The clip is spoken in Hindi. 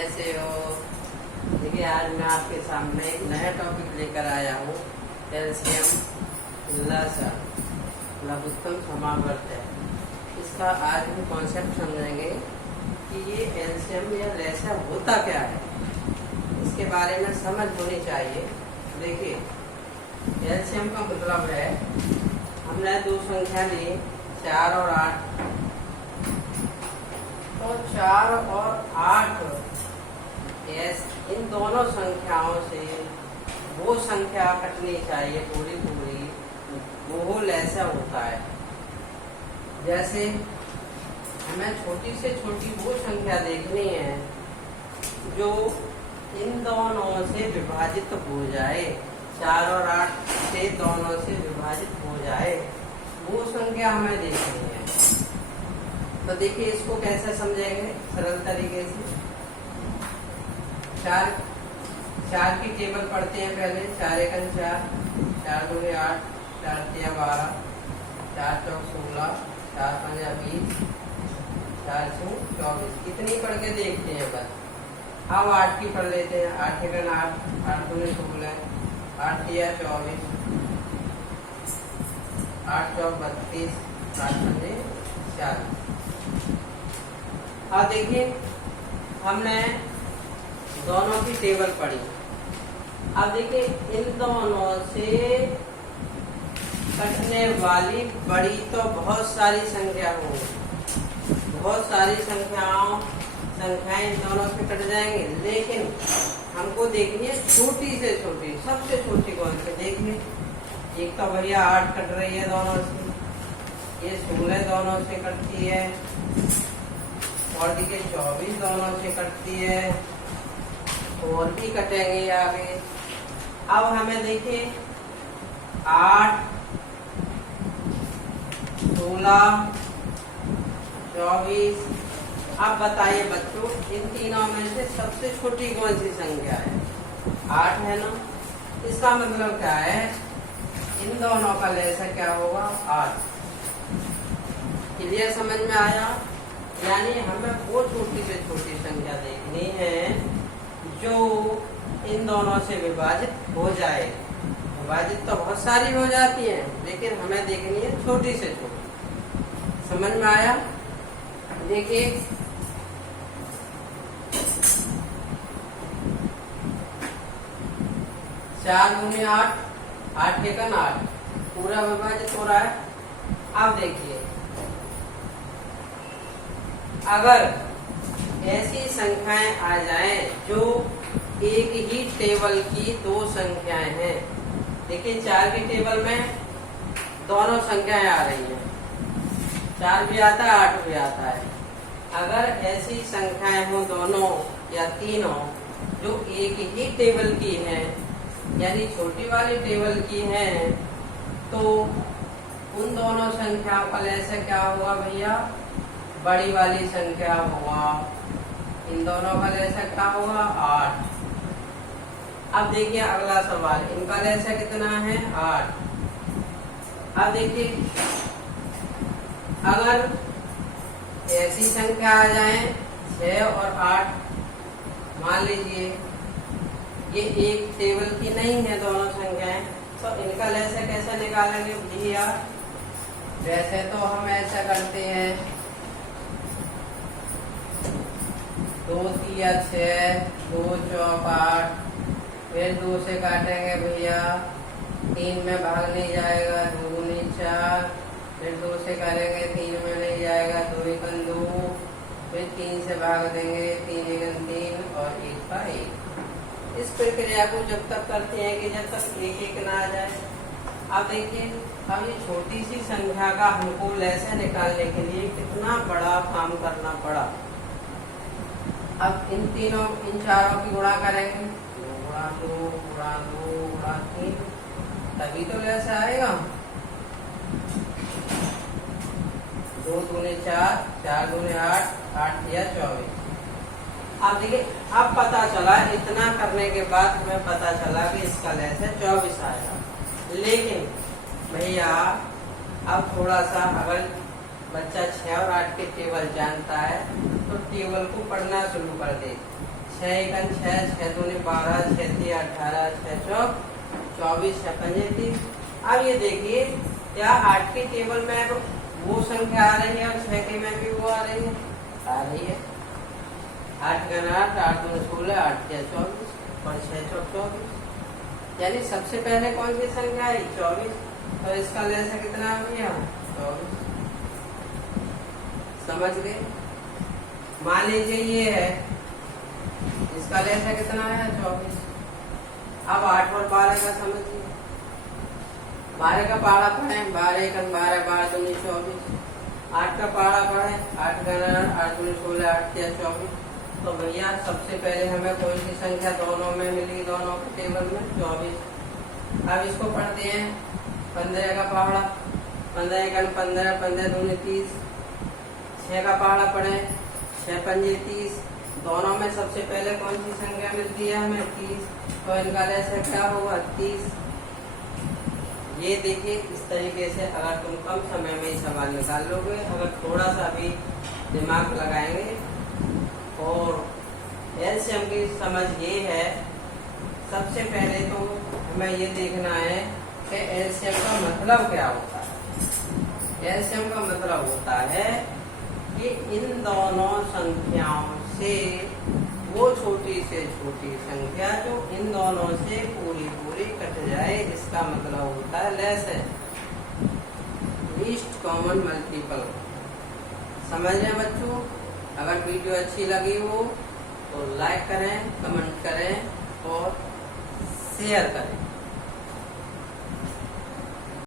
कैसे हो? देखिए आज मैं आपके सामने एक नया टॉपिक लेकर आया हूँ। एलसीएम लघुत्तम समावर्त है। इसका आज हम कॉन्सेप्ट समझेंगे कि ये एलसीएम या लैसा होता क्या है, इसके बारे में समझ होनी चाहिए। देखिए एलसीएम का मतलब है, हमने दो संख्या ली 4 और 8, तो 4 और 8 इन दोनों संख्याओं से वो संख्या कटनी चाहिए पूरी पूरी, वो लैसा होता है। जैसे हमें छोटी से छोटी वो संख्या देखनी है जो इन दोनों से विभाजित हो जाए, 4 और 8 से दोनों से विभाजित हो जाए, वो संख्या हमें देखनी है। तो देखिए इसको कैसे समझेंगे सरल तरीके से। 4 की टेबल पढ़ते हैं पहले। 4 एकम 4, 4 दूनी 8, 4 तिया 12, 4 चौक 16, 4 पंजा 20, 4 छू 24। कितनी पढ़ के देखते हैं बस। अब 8 की पढ़ लेते हैं। 8 एकम 8, 8 दूनी 16, 8 तिया 24, 8 चौक 32, 8 पंजे 40। अब देखिए हमने दोनों की टेबल पढ़ी। अब देखिए इन दोनों से कटने वाली बड़ी तो बहुत सारी संख्या होगी, बहुत सारी संख्याएं इन दोनों से कट जाएंगे, लेकिन हमको देखनी है छोटी से छोटी, सबसे छोटी कौन सी देखिए। एक तो भैया 8 कट रही है दोनों से, ये 16 दोनों से कटती है, और देखिए 24 दोनों से कटती है, और भी कटेंगे आगे। अब हमें देखिए 8, 16, 24। अब बताइए बच्चों, इन तीनों में से सबसे छोटी कौन सी संख्या है? 8 है ना। इसका मतलब क्या है, इन दोनों का लैसा क्या होगा? 8। क्लियर समझ में आया? यानी हमें वो छोटी से छोटी संख्या देखनी है जो इन दोनों से विभाजित हो जाए। विभाजित तो बहुत सारी हो जाती हैं, लेकिन हमें देखनी है छोटी से छोटी। समझ में आया? देखिए 4 दूनी 8, 8 एकम 8, पूरा विभाजित हो रहा है। अब देखिए अगर ऐसी संख्याएं आ जाएं जो एक ही टेबल की दो संख्याएं हैं। देखिए 4 की टेबल में दोनों संख्याएं आ रही हैं, 4 भी आता है, 8 भी आता है। अगर ऐसी संख्याएं हो दोनों या तीनों जो एक ही टेबल की हैं, यानी छोटी वाली टेबल की हैं, तो उन दोनों संख्याओं का लैसा क्या होगा भैया? बड़ी वाली संख्या होगा। इन दोनों का लैसा क्या होगा? 8। अब देखिए अगला सवाल, इनका लैसा कितना है? 8। अब देखिए अगर ऐसी संख्या आ जाए 6 और 8, मान लीजिए ये एक टेबल की नहीं है दोनों संख्याएं, तो इनका लैसा कैसे निकालेंगे भैया? वैसे तो हम ऐसा करते हैं, 2 तिया 6, 2 चौक 8, फिर 2 से काटेंगे भैया, 3 में भाग नहीं जाएगा, 2 दूनी 4, फिर 2 से करेंगे, 3 में नहीं जाएगा, 2 एकम 2, फिर 3 से भाग देंगे, 3 एकम 3 और 1 का 1। इस प्रक्रिया को जब तक करते हैं कि जब तक 1 1 ना आ जाए। अब देखिए अब ये छोटी सी संख्या का हमको लैसा निकालने के लिए कितना बड़ा काम करना पड़ा। अब इन चारों की गुणा करेंगे, 2 गुणा 2 गुणा 2 गुणा 3, तभी तो लैसा आएगा। 2 दूनी 4, 4 दूनी 8, 8 तिया 24। अब देखिए अब पता चला, इतना करने के बाद हमें पता चला कि इसका लैसा 24 आएगा। लेकिन भैया अब थोड़ा सा अगर बच्चा 6 और 8 के टेबल जानता है तो टेबल को पढ़ना शुरू कर दे। 6 एकन 6, 6 दूनी 12, 6 3 18, 6 चौक 24, 6 पंजे 30। अब ये देखिए क्या 8 के टेबल में अब वो संख्या आ रही है और 6 के में भी वो आ रही है? आ रही है। 8 गना 8, 8 दूनी 16, 8 तिया 24 और 6 चौक 24। यानी सबसे पहले कौन सी संख्या है? 24। तो इसका लैसा कितना आ गया? 24। समझ गए? मान लीजिए ये है, इसका लैसा कितना है? 24। अब 8 और 12 का समझिए। 12 का पहाड़ा पढ़े, 12 एकन 12, 12 दूनी 24। 8 का पहाड़ा पढ़े, 8 गना 8 दूनी 16, 8 तिया 24। तो भैया सबसे पहले हमें कौन सी संख्या दोनों में मिली, दोनों के टेबल में? 24। अब इसको पढ़ते हैं 15 का पहाड़ा, 15 एकन 15, 15 दूनी 30। 6 का पहाड़ा पढ़े, 6 पंजे 30। दोनों में सबसे पहले कौन सी संख्या मिलती है हमें? 30। तो इनका लैसा क्या होगा? 30। ये देखिए इस तरीके से अगर तुम कम समय में ही सवाल निकाल लोगे, अगर थोड़ा सा भी दिमाग लगाएंगे। और एलसीएम की समझ ये है, सबसे पहले तो हमें ये देखना है कि एलसीएम का मतलब क्या होता है। एलसीएम का मतलब होता है कि इन दोनों संख्याओं से वो छोटी से छोटी संख्या जो इन दोनों से पूरी पूरी कट जाए, इसका मतलब होता है लेस लीस्ट कॉमन मल्टीपल। समझ रहे बच्चों? अगर वीडियो अच्छी लगी हो तो लाइक करें, कमेंट करें और शेयर करें।